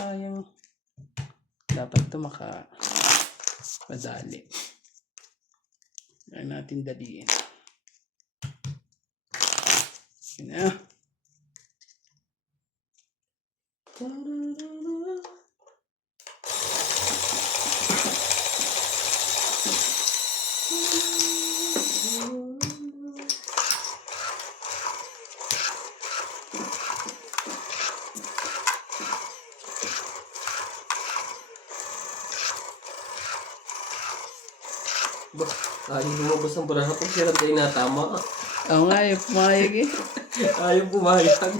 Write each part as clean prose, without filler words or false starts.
sayang. Dapat ito madali. Huwag natin daliin. Yun na. Ayaw lumabas ang braha pag sirap na inatama. Oo nga, pumayag eh. Ayaw pumayag.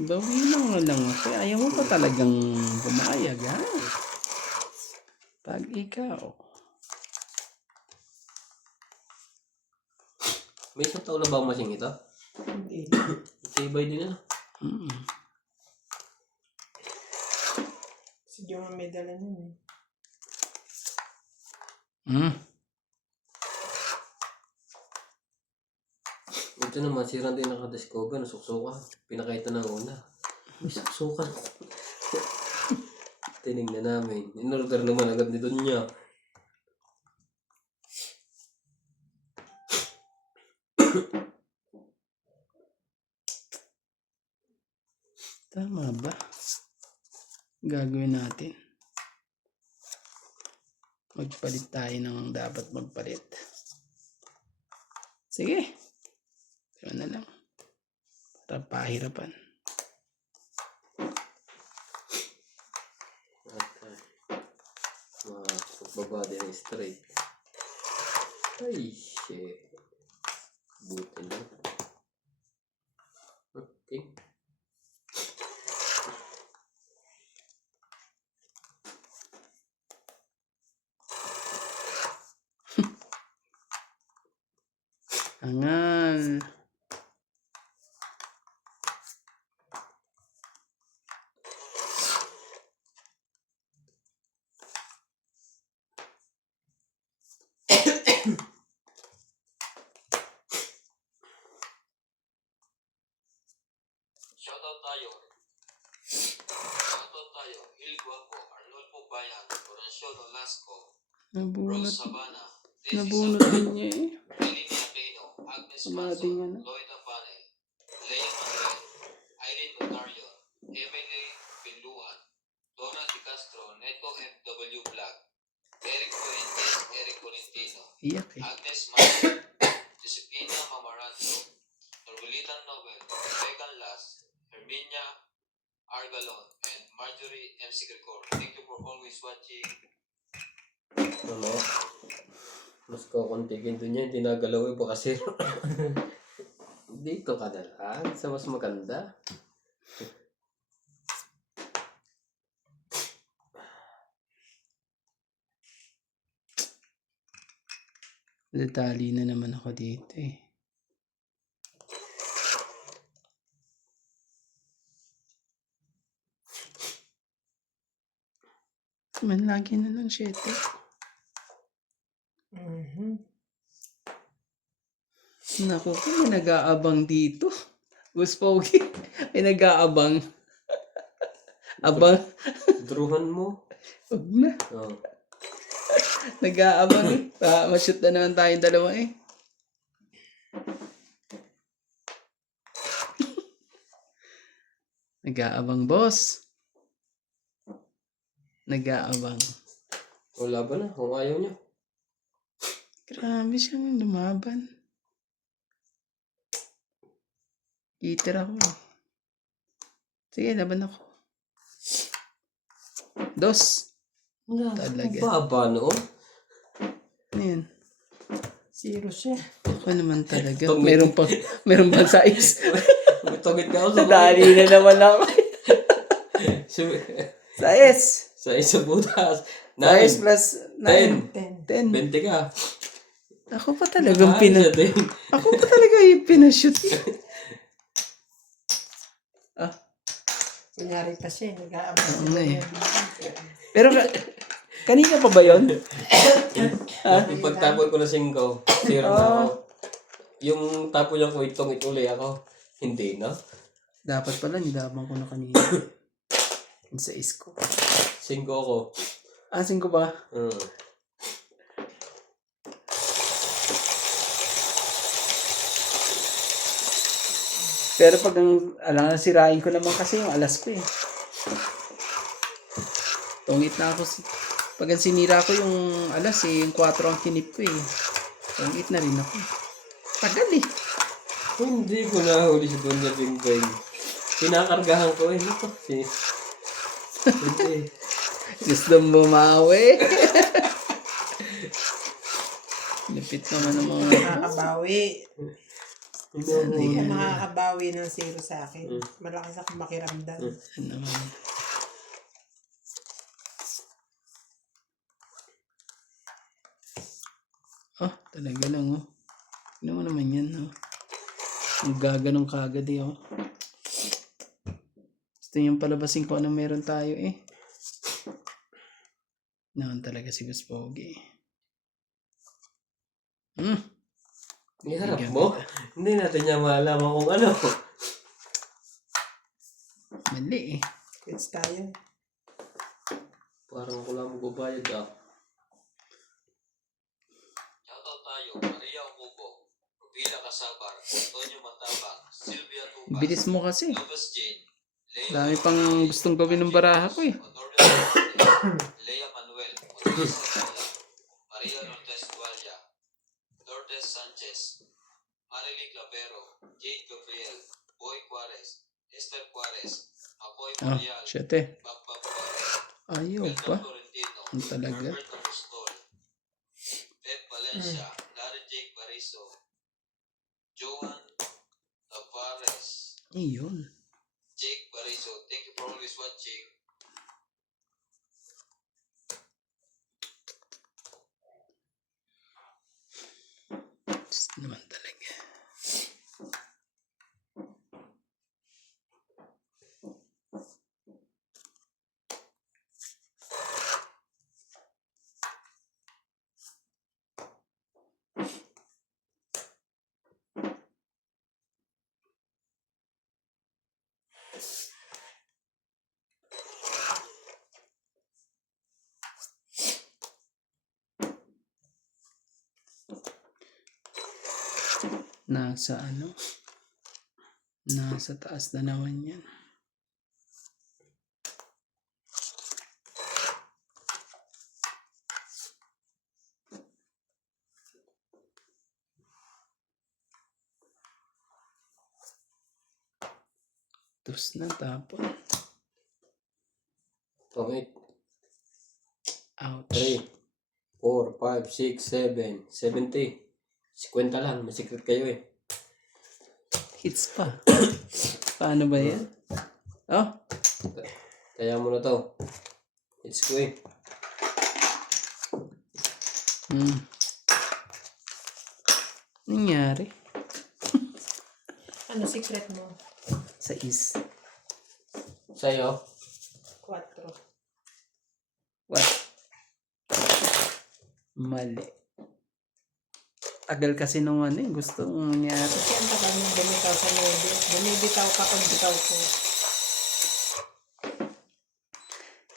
Bawi lang kasi ayaw mo pa talagang pumayag, ha? Pag ikaw. May isang taon na ba ang masing ito? Hindi. Tibay din na. Si Joma may dala niyan eh. Ito naman, sirang din nakadiscover, nasuksukan. Pinakita ng una. May suksukan. Tinignan namin. In-order naman agad nito niya. Tama ba? Gagawin natin. Magpalit tayo ng dapat magpalit. Sige. Ito na lang. Para pahirapan. Magbaba din straight. Ay, shit. Buti lang. Okay. Angal. Shoutout tayo. Il Guapo, Arnolfo Bayan, Horacio Nolasco, Rose Sabana, Nabunot din niya eh. Eleni Aquino, Agnes Kumating Manson, yan. Lloyd Afane, Lea Manuel, Irene Notario, Emily Pinluan, Donna Di Castro, Neto FW Vlog, Eric Fuentes, Eric Colentino, Iyak eh. Agnes Manson, Josepina Mamaranzo, Norvelitan Nobel, Regan Las, Herminia Argalon, and Marjorie MC Gregor. Thank you for always watching. Ano? Mas kukuntikin doon niya, hindi nagalaw eh, baka siro. Dito ka na lang, sa mas maganda. Natali na naman ako dito eh. Man, lagi na lang 7. Naku ko, may nag-aabang dito. Buspogi, may nag-aabang. Abang. Druhan mo. Huwag na. Oh. Nag-aabang eh. Ma-shoot na naman tayong dalawa eh. Nag-aabang, boss. Nag-aabang. Wala ba na, kung ayaw niya. Grabe siyang lumaban. Eater ako eh. Sige, laban ako. 2. Talaga. Baba noon. Ano yun? 0 siya. Ako naman talaga. Meron pang size. Tugit ka ako sa Dali na naman ako. Size. Sa isa butas. Size plus 10. 10. 20 ka. Ako pa talagang Siya din. Ako pa talaga yung pinashoot. Kunyari kasi, nag-aabang Oo sila nga eh. yan. Pero kanina pa ba yun? Yung pagtapon ko na 5, zero na ako. Yung tapo niya ko itong ituli ako. Hindi na. Dapat pala, nilabang ko na kanina. Yung sa isko. 5 ako. Asin ko ba? Pero pag alam, sirain ko naman kasi yung alas ko eh. Tungit na ako. Pag ang sinira ko yung alas eh, yung 4 ang kinip ko eh. Tungit na rin ako. Tagal eh. Hindi ko nahuli si Doña Bingbing. Pinakargahan ko eh. Ito. Hindi. Gusto mo bumawi. Lupit naman ng mga... Makakabawi. Hindi ka Hindi. makakabawi ng zero sa akin. Malakas ako makiramdam. Ano naman. Oh, talaga lang oh. Ano mo naman yan oh. Ang gaganong kagad eh oh. Gusto niyang palabasin ko anong meron tayo eh. Naman talaga si Gus Pogi. Iharap mo? Hindi natin niya malaman kung ano. Mali eh. Quits tayo. Parang ako lang magbabayad ah. Shoutout tayo, Maria Ocubo, Rubila Casabar, Antonio Matapang, Sylvia Tucas, Bilis mo kasi. Lucas Jane, Lea Dami pang gustong gawin ng baraha ko eh. Honorio Martinez, Lea Manuel, Modesto Sala, Maria Lourdes Gualia, Lourdes Sanchez, Marily Clavero, Jade Gabriel, Boy Juarez, Esther Juarez, Apoy Ah, Marial, shit eh. Bagbag Juarez, Ayaw Milton pa. Florentino, Ang talaga. Roberto Apostol, Pep Valencia, Larry Jake Bariso, Joan Tavares, Ayun. Jake Bariso, thank you for always watching. Gusto naman talaga. Nasa ano? Nasa taas na naman yan. Tapos na tapon. Pangit. Ouch. 3, 4, 5, 6, 7, 70. 50 lang. May secret kayo eh. Hits pa. Paano ba yan? Oh, Kaya mo na to. It's ko eh. nangyari? Ano secret mo? Sa is. Sa'yo? 4. What? Mali. Tagal kasi nung ano eh. Gusto mong mangyari. Kasi ang tagal mong bumitaw sa nebe. Bumibitaw ka pag bitaw ko.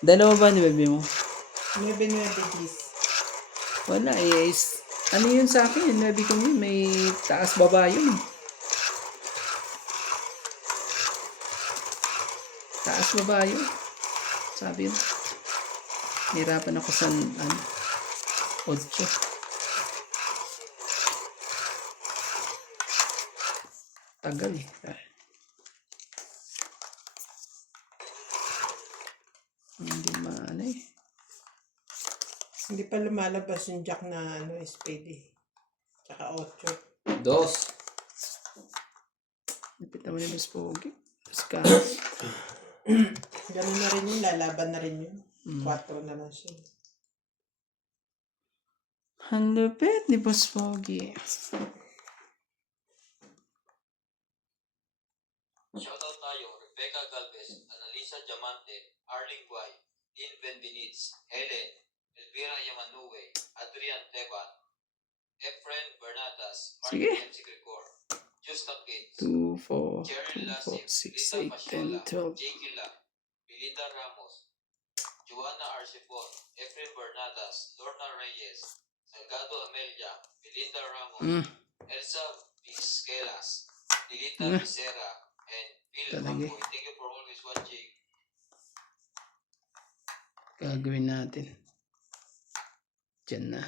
Dalawa ba ni bebe mo? 9 please. Wala eh. Ano yun sa akin? Nabi ko yun. May taas baba yun. Taas baba yun. Sabi yun. Hirapan ako sa ano. 8. Tagal eh. Hindi maano eh. Hindi pa lumalabas yung jack na ano, spade eh. Tsaka 8. 2. Napit naman yung mas pogi. Tapos ka. Ganun na rin yun, lalaban na rin yun. 4 na lang siya. Ang lupit ni Boss Pogi. Shoutout tayo, Rebecca Galvez, Analisa Diamante, Arling Guay, Dean Benbenitz, Helen, Elvira Yamanue, Adrian Teban, Efren Bernatas, Sige. Martin M. Grigor, Justa Kids, 2, 4, Jerry 2, 4, Lasip, 6, Lita 8, 10, Fasciola, 12. Jake La, Belinda Ramos, Joanna Arcipon, Efren Bernadas, Lorna Reyes, Salgado Amelia, Belinda Ramos, Elsa Vizquelas, Lilita Becerra, and Bill Talaga. Macboy. Thank you for always watching. Gagawin natin. Diyan na.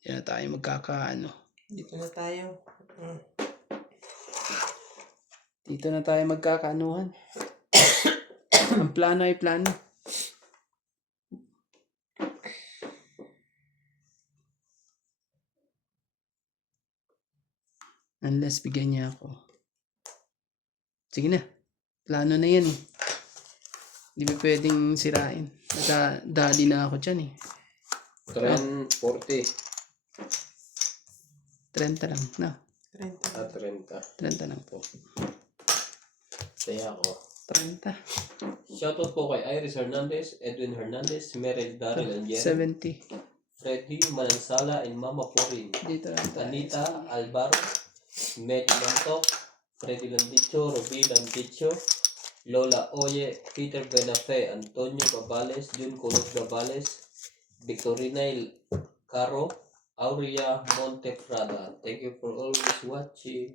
Diyan na tayo magkakaano. Dito na tayo. Dito na tayo magkakaanuhan. Ang plano ay plano. Unless bigyan niya ako. Sige na. Plano na yan eh. Hindi ba pwedeng sirain. Dali na ako dyan eh. 40. 30 lang. No. 30. 30. 30 lang po. Saya ako. 30. Shoutout po kay Iris Hernandez, Edwin Hernandez, Meryl Daryl and Jerry, 70. Freddy Manansala, and Mama Porin. Dito lang tayo. Anita Alvaro, Medyo Mantok, Freddy Landicho, Ruby Landicho, Lola Oye, Peter Benafe, Antonio Gabales, Jun Colot Gabales, Victorina Caro, Aurea Monteprada. Thank you for always watching.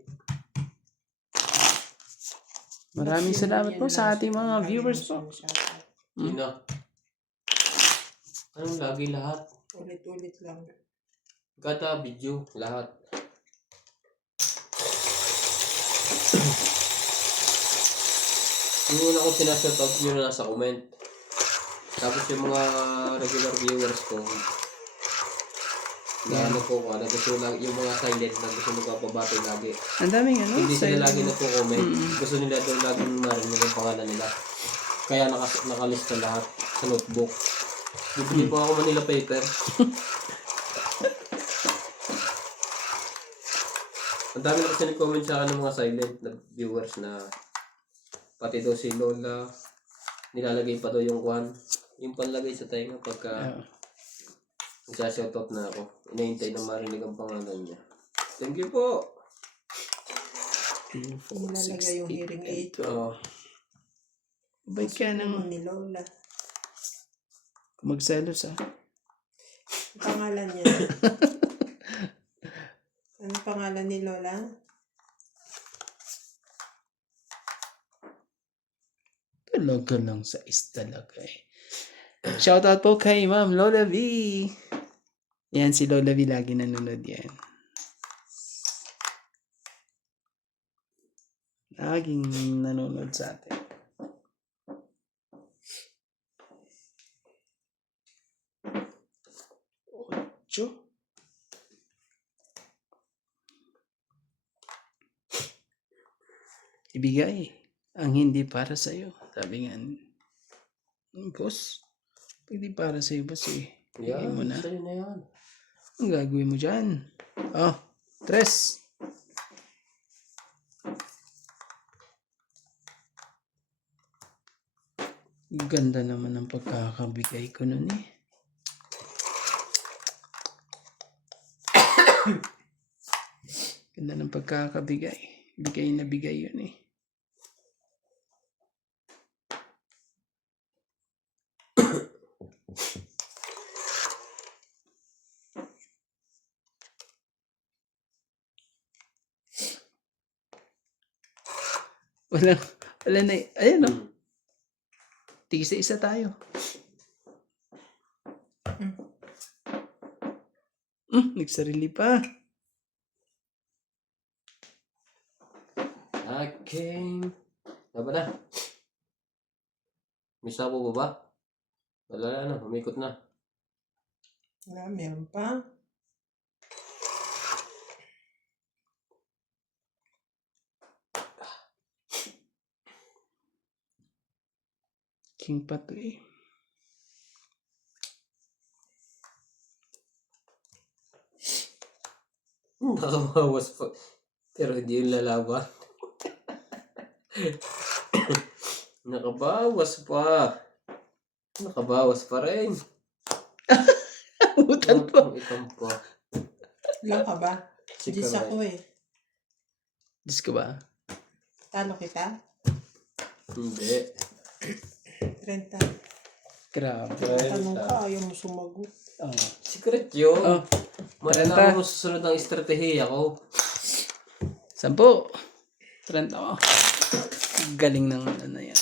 Maraming salamat po sa ating mga viewers po. Sino? Anong lagi lahat? Ulit-ulit lang. Kada video, lahat. Yung una ko sinashoutout nyo na nasa comment. Tapos yung mga regular viewers ko, na ano po ko, na gusto lang, yung mga silent na gusto magpapabati lagi. Ang daming ano. Hindi sila silent. lagi nagko-comment. Gusto nila doon lagi marinig yung pangalan nila. Kaya nakalista lahat sa notebook. Bibili po ako Manila paper. Ang dami na kasi nag-comment sa akin ng mga silent na viewers na pati daw si Lola nilalagay pa daw yung kwan. Yung panlagay sa tainga pagka nagsashoutout na ako. Inahintay na marinig ang pangalan niya. Thank you po! 2, 4, 6, Nilalagay yung hearing aid. 8, 12. Oo. Bait ka nang Ni Lola. magselos ah. Ang pangalan niya. Anong pangalan ni Lola? Talaga lang sa talaga eh. Shoutout po kay Ma'am Lola V. Yan si Lola V lagi nanonood yan. Laging nanonood sa atin. Ocho. Ibigay ang hindi para sa'yo. Sabi nga, boss, hindi para sa'yo, boss eh. Bigay Yan, mo na. sa'yo na yan. Ang gagawin mo dyan? Oh, 3. Ganda naman ang pagkakabigay ko nun eh. Ganda ng pagkakabigay. Bigay na bigay yun eh. Wala na eh. Ayun o. Tigisa-isa tayo. Nagsarili pa. Okay. Ano na? May sabo ba ba? Wala na, umikot na. Wala, meron pa. King pa to eh. Nakabawas pa. Pero hindi yung lalaban. Nakabawas pa. Nakabawas pa rin. Utan po. Itong pa. Ilan ka ba? Si 10 Karay. ako eh. Diyos ko ba? Talo kita? Hindi. 30. Grabe. Tanong ka, ayaw mo sumagot. Oh. Secret yun. Oh. Malalaman mo susunod ang estratehiya ko. 10. 30 ko. Galing ng ano yan.